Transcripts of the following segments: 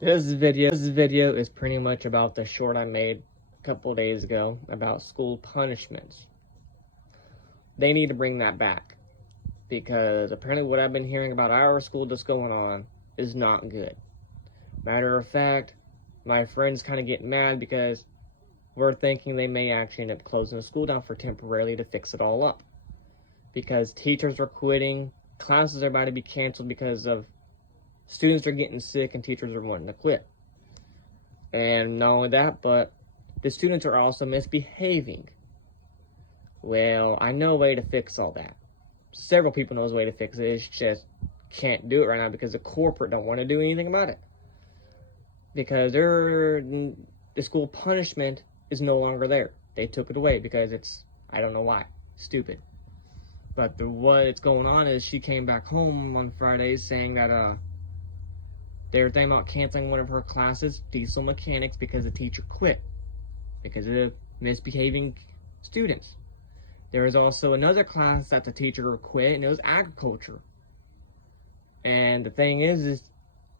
This video is pretty much about the short I made a couple days ago about school punishments. They need to bring that back because apparently what I've been hearing about our school that's going on is not good. Matter of fact, my friends kind of get mad because we're thinking they may actually end up closing the school down for temporarily to fix it all up. Because teachers are quitting, classes are about to be canceled because of students are getting sick and teachers are wanting to quit. And not only that, but the students are also misbehaving. Well, I know a way to fix all that. Several people know a way to fix it. It's just can't do it right now because the corporate don't want to do anything about it. Because the school punishment is no longer there. They took it away because it's, I don't know why, stupid. But what's going on is she came back home on Friday saying that they were thinking about canceling one of her classes, diesel mechanics, because the teacher quit because of misbehaving students. There was also another class that the teacher quit, and it was agriculture. And the thing is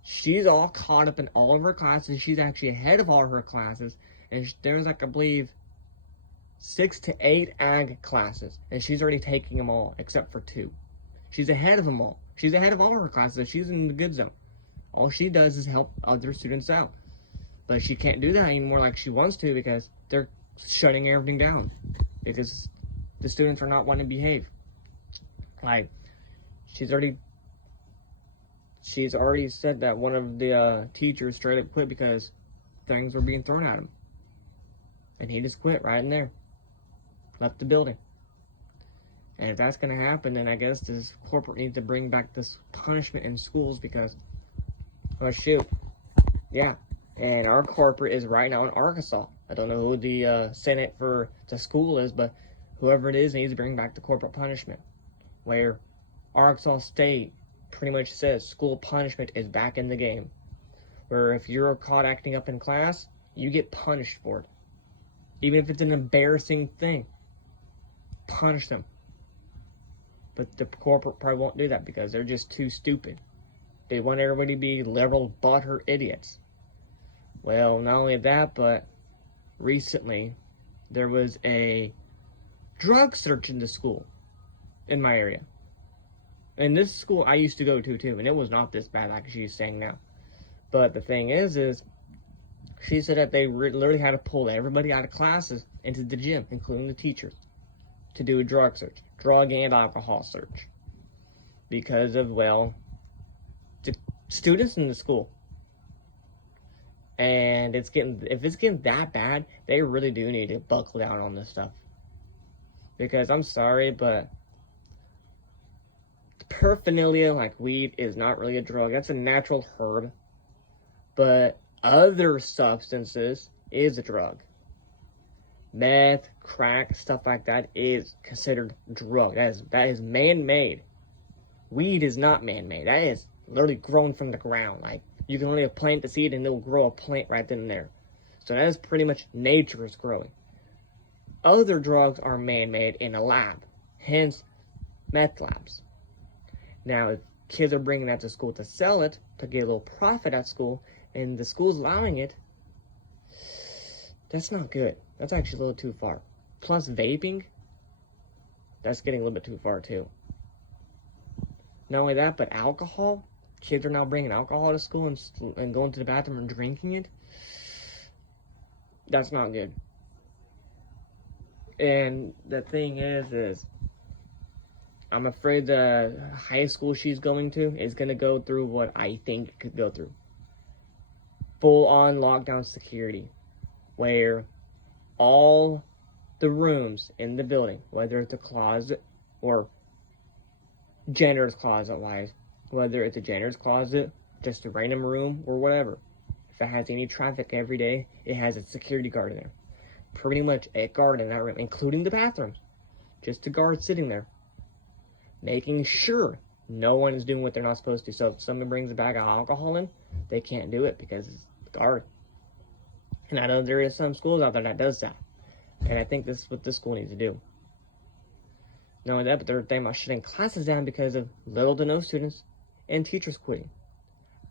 she's all caught up in all of her classes. She's actually ahead of all her classes. And there's like, I believe, 6 to 8 ag classes. And she's already taking them all, except for 2. She's ahead of them all. She's ahead of all her classes. She's in the good zone. All she does is help other students out. But she can't do that anymore like she wants to because they're shutting everything down. Because the students are not wanting to behave. Like, she's already said that one of the teachers straight up quit because things were being thrown at him. And he just quit right in there. Left the building. And if that's going to happen, then I guess this corporate needs to bring back this punishment in schools because, oh shoot, yeah. And our corporate is right now in Arkansas. I don't know who the Senate for the school is, but whoever it is needs to bring back the corporate punishment. Where Arkansas State pretty much says school punishment is back in the game. Where if you're caught acting up in class, you get punished for it. Even if it's an embarrassing thing. Punish them. But the corporate probably won't do that because they're just too stupid. They want everybody to be liberal, butthurt idiots. Well, not only that, but recently there was a drug search in the school in my area. And this school I used to go to too, and it was not this bad like she's saying now. But the thing is she said that they literally had to pull everybody out of classes into the gym, including the teachers, to do a drug search, drug and alcohol search. Because of, well, the students in the school. And if it's getting that bad, they really do need to buckle down on this stuff. Because I'm sorry, but paraphernalia like weed is not really a drug. That's a natural herb. But other substances is a drug. Meth, crack, stuff like that is considered drug. That is man-made. Weed is not man-made. That is literally grown from the ground. Like, you can only plant the seed and it'll grow a plant right then and there. So that is pretty much nature is growing. Other drugs are man-made in a lab. Hence, meth labs. Now, if kids are bringing that to school to sell it, to get a little profit at school, and the school's allowing it, that's not good. That's actually a little too far. Plus vaping, that's getting a little bit too far too. Not only that, but alcohol. Kids are now bringing alcohol to school and going to the bathroom and drinking it. That's not good. And the thing is I'm afraid the high school she's going to is going to go through what I think it could go through. Full-on lockdown security, where all the rooms in the building, whether it's a closet or janitor's closet-wise, whether it's a janitor's closet, just a random room, or whatever, if it has any traffic every day, it has a security guard in there. Pretty much a guard in that room, including the bathrooms. Just a guard sitting there, making sure no one is doing what they're not supposed to. So if someone brings a bag of alcohol in, they can't do it because it's the guard. And I know there is some schools out there that does that. And I think this is what this school needs to do. Not only that, but they're thinking about shutting classes down because of little to no students and teachers quitting.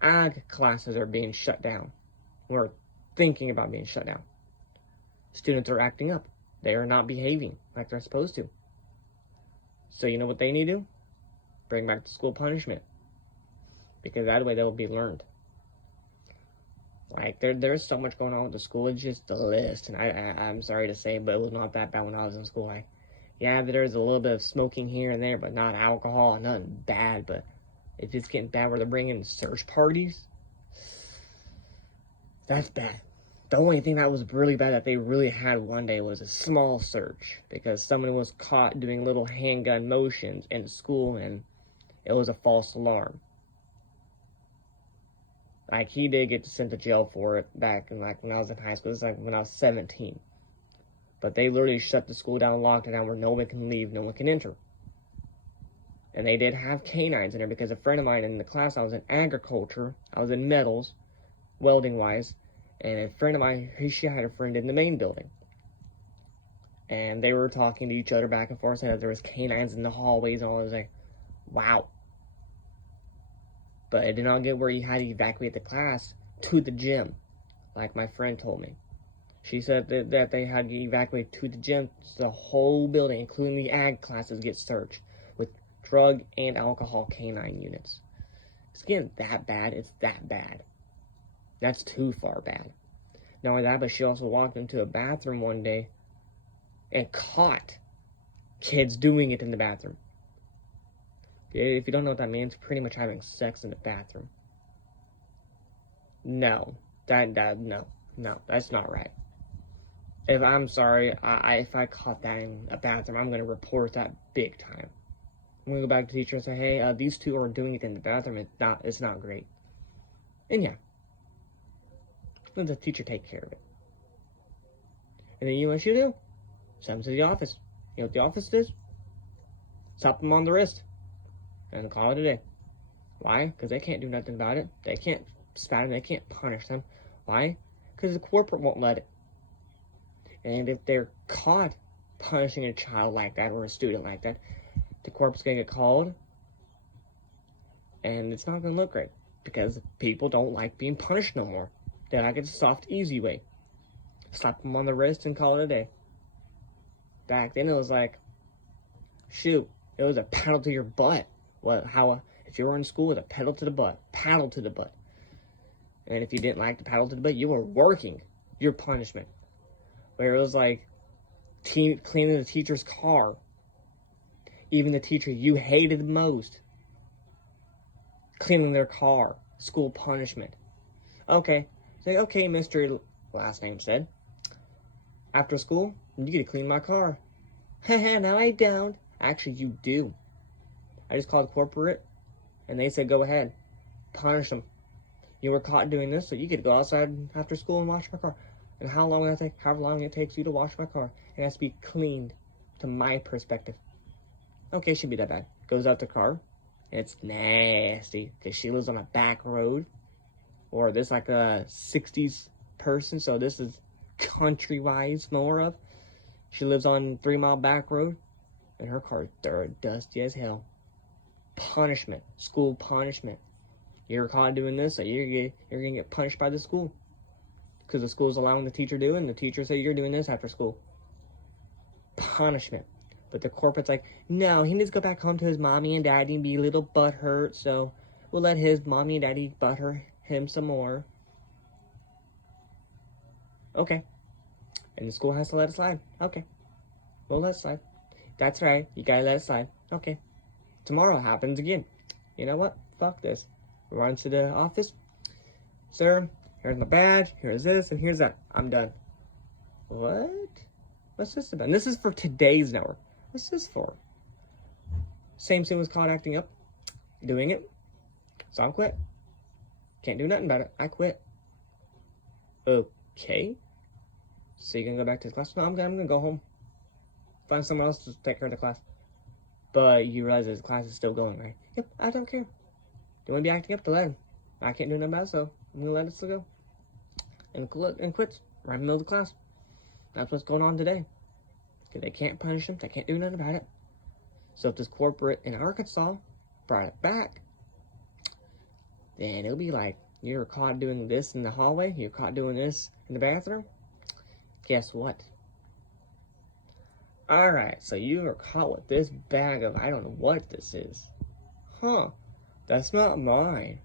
ag classes are being shut down. We're thinking about being shut down. Students are acting up. They are not behaving like they're supposed to. So you know what they need to do? Bring back the school punishment. Because that way they will be learned. Like, there's so much going on with the school. It's just a list. And I'm sorry to say, but it was not that bad when I was in school. Like, yeah, there's a little bit of smoking here and there, but not alcohol, nothing bad. But if it's getting bad where they're bringing search parties, that's bad. The only thing that was really bad that they really had one day was a small search because someone was caught doing little handgun motions in school and it was a false alarm. Like, he did get sent to jail for it back in, like, when I was in high school. This is like when I was 17. But they literally shut the school down, locked it down where no one can leave, no one can enter. And they did have canines in there because a friend of mine in the class, I was in agriculture, I was in metals, welding-wise, and a friend of mine, she had a friend in the main building. And they were talking to each other back and forth, saying that there was canines in the hallways and all. I was like, wow. But it did not get where you had to evacuate the class to the gym, like my friend told me. She said that they had to evacuate to the gym, so the whole building, including the ag classes, get searched with drug and alcohol canine units. It's getting that bad. It's that bad. That's too far bad. Not only that, but she also walked into a bathroom one day and caught kids doing it in the bathroom. If you don't know what that means, pretty much having sex in the bathroom. No, no, that's not right. I'm sorry, if I caught that in a bathroom, I'm gonna report that big time. I'm gonna go back to the teacher and say, hey, these two are doing it in the bathroom. It's not great. And yeah, let the teacher take care of it. And then you know what you do? Send them to the office. You know what the office does? Slap them on the wrist. And call it a day. Why? Because they can't do nothing about it. They can't spat them. They can't punish them. Why? Because the corporate won't let it. And if they're caught punishing a child like that or a student like that, the corporate's going to get called. And it's not going to look great. Because people don't like being punished no more. They like it the soft, easy way. Slap them on the wrist and call it a day. Back then it was like, shoot, it was a paddle to your butt. If you were in school with a paddle to the butt. And if you didn't like the paddle to the butt, you were working your punishment. Where it was like cleaning the teacher's car. Even the teacher you hated the most. Cleaning their car. School punishment. Okay. Say, okay, Mr. Last name said. After school, you get to clean my car. Haha, no I don't. Actually, you do. I just called corporate, and they said, go ahead, punish them. You were caught doing this, so you get to go outside after school and wash my car. And how long will it take? However long it takes you to wash my car. It has to be cleaned, to my perspective. Okay, shouldn't be that bad. Goes out the car, and it's nasty, because she lives on a back road, or this like a 60s person, so this is country-wise more of. She lives on 3 Mile back road, and her car is dusty as hell. Punishment, school punishment. You're caught doing this, so you're gonna get punished by the school because the school's allowing the teacher to do it, and the teacher say you're doing this after school. Punishment. But the corporate's like, no, he needs to go back home to his mommy and daddy and be a little butthurt, so we'll let his mommy and daddy butter him some more. Okay. And the school has to let it slide. Okay. We'll let it slide. That's right. You gotta let it slide. Okay. Tomorrow happens again. You know what? Fuck this. We run to the office. Sir, here's my badge. Here's this and here's that. I'm done. What? What's this about? And this is for today's network. What's this for? Same student was caught acting up. Doing it. So I'm quit. Can't do nothing about it. I quit. Okay. So you gonna go back to the class? No, I'm gonna go home. Find someone else to take care of the class. But you realize that the class is still going, right? Yep, I don't care. You want to be acting up to let him. I can't do nothing about it, so I'm going to let it still go. And quits right in the middle of the class. That's what's going on today. Because they can't punish him. They can't do nothing about it. So if this corporate in Arkansas brought it back, then it'll be like, you're caught doing this in the hallway, you're caught doing this in the bathroom. Guess what? Alright, so you were caught with this bag of, I don't know what this is. Huh, that's not mine.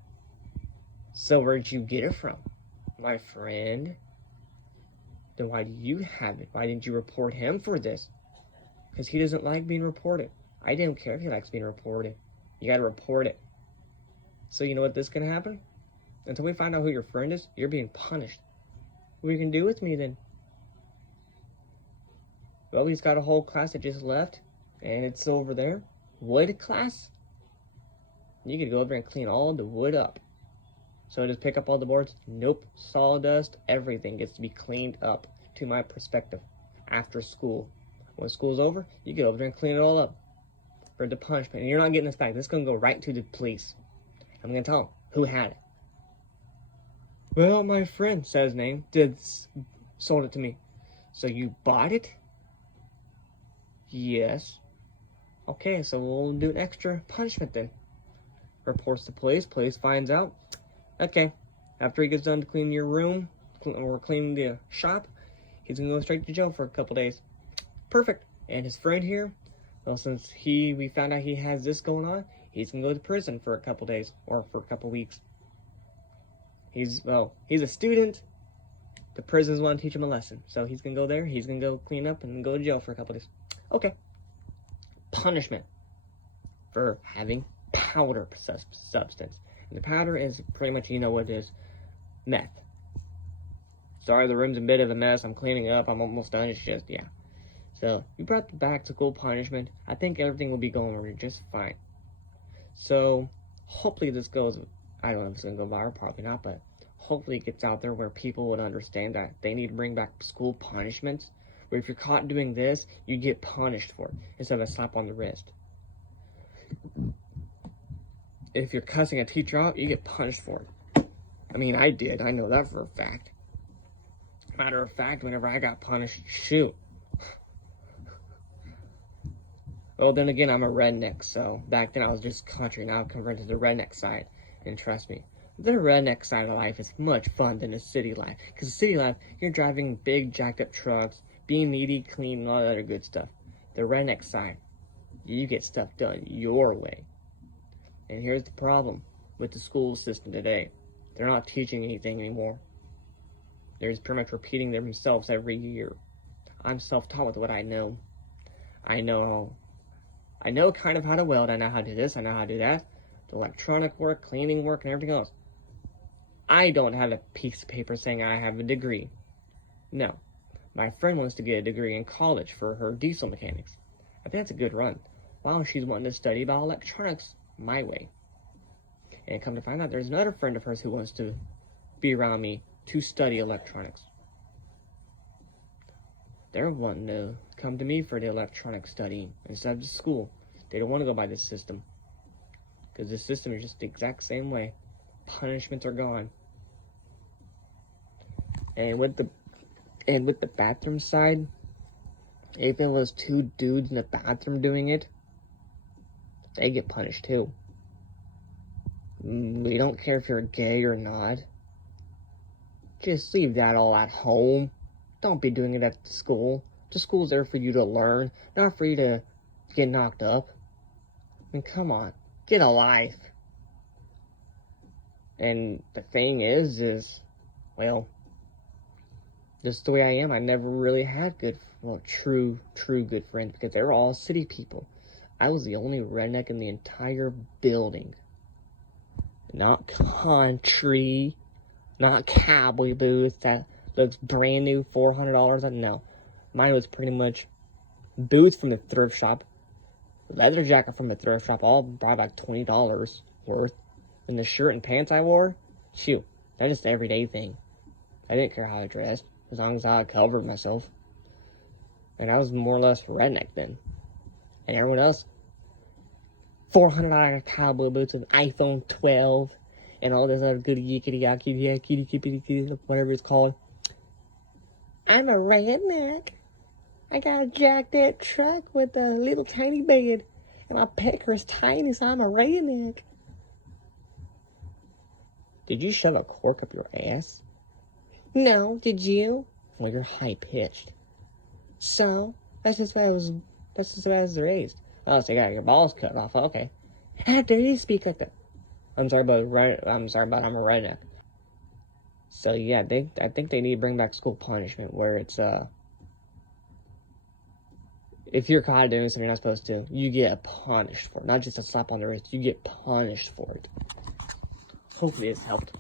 So where'd you get it from? My friend? Then why do you have it? Why didn't you report him for this? Because he doesn't like being reported. I don't care if he likes being reported. You gotta report it. So you know what this can happen? Until we find out who your friend is, you're being punished. What are you gonna do with me then? Well, he's got a whole class that just left, and it's over there. Wood class? You could go over and clean all the wood up. So just pick up all the boards? Nope. Sawdust, everything gets to be cleaned up, to my perspective, after school. When school's over, you get over there and clean it all up for the punishment. And you're not getting this back. This is going to go right to the police. I'm going to tell them who had it. Well, my friend, said his name, sold it to me. So you bought it? Yes. Okay, so we'll do an extra punishment then. Reports to police. Police finds out. Okay, after he gets done to clean your room, or cleaning the shop, he's going to go straight to jail for a couple days. Perfect. And his friend here, well, since we found out he has this going on, he's going to go to prison for a couple days, or for a couple weeks. He's a student. The prisons want to teach him a lesson. So he's going to go there, he's going to go clean up, and go to jail for a couple days. Okay. Punishment for having powder substance. And the powder is pretty much, you know what it is, meth. Sorry, the room's a bit of a mess. I'm cleaning up. I'm almost done. It's just, yeah. So, you brought the back to school punishment. I think everything will be going over just fine. So, hopefully this goes, I don't know if it's going to go viral, probably not, but hopefully it gets out there where people would understand that they need to bring back school punishments, where if you're caught doing this, you get punished for it, instead of a slap on the wrist. If you're cussing a teacher out, you get punished for it. I mean, I did. I know that for a fact. Matter of fact, whenever I got punished, shoot. Well, then again, I'm a redneck, so back then I was just country. Now I've converted to the redneck side. And trust me, the redneck side of life is much fun than the city life. Because the city life, you're driving big jacked up trucks, being needy, clean, and all that other good stuff. The redneck side, you get stuff done your way. And here's the problem with the school system today. They're not teaching anything anymore. They're just pretty much repeating themselves every year. I'm self-taught with what I know. I know kind of how to weld. I know how to do this. I know how to do that. The electronic work, cleaning work, and everything else. I don't have a piece of paper saying I have a degree. No. My friend wants to get a degree in college for her diesel mechanics. I think that's a good run. While she's wanting to study about electronics my way. And come to find out, there's another friend of hers who wants to be around me to study electronics. They're wanting to come to me for the electronic studying instead of the school. They don't want to go by this system. Because this system is just the exact same way. Punishments are gone. And with the bathroom side, if it was two dudes in the bathroom doing it, they get punished too. We don't care if you're gay or not. Just leave that all at home. Don't be doing it at the school. The school's there for you to learn, not for you to get knocked up. I mean, come on. Get a life. And the thing is, well, just the way I am, I never really had true good friends, because they were all city people. I was the only redneck in the entire building. Not country, not cowboy boots that looks brand new, $400. No, mine was pretty much boots from the thrift shop, leather jacket from the thrift shop, all probably like $20 worth. And the shirt and pants I wore, shoot, that's just an everyday thing. I didn't care how I dressed, as long as I covered myself. And I was more or less redneck then. And everyone else, $400 cowboy boots with iPhone 12 and all this other good yickety whatever it's called. I'm a redneck. I got a jacked up truck with a little tiny bed, and my pecker is tiny, so I'm a redneck. Did you shove a cork up your ass? No, did you? Well, you're high-pitched. So? That's just as bad as they're raised. Oh, so you got your balls cut off. Okay. How dare you speak like that? I'm sorry, but I'm a redneck. So yeah, I think they need to bring back school punishment where it's if you're caught doing something you're not supposed to, you get punished for it. Not just a slap on the wrist, you get punished for it. Hopefully this helped.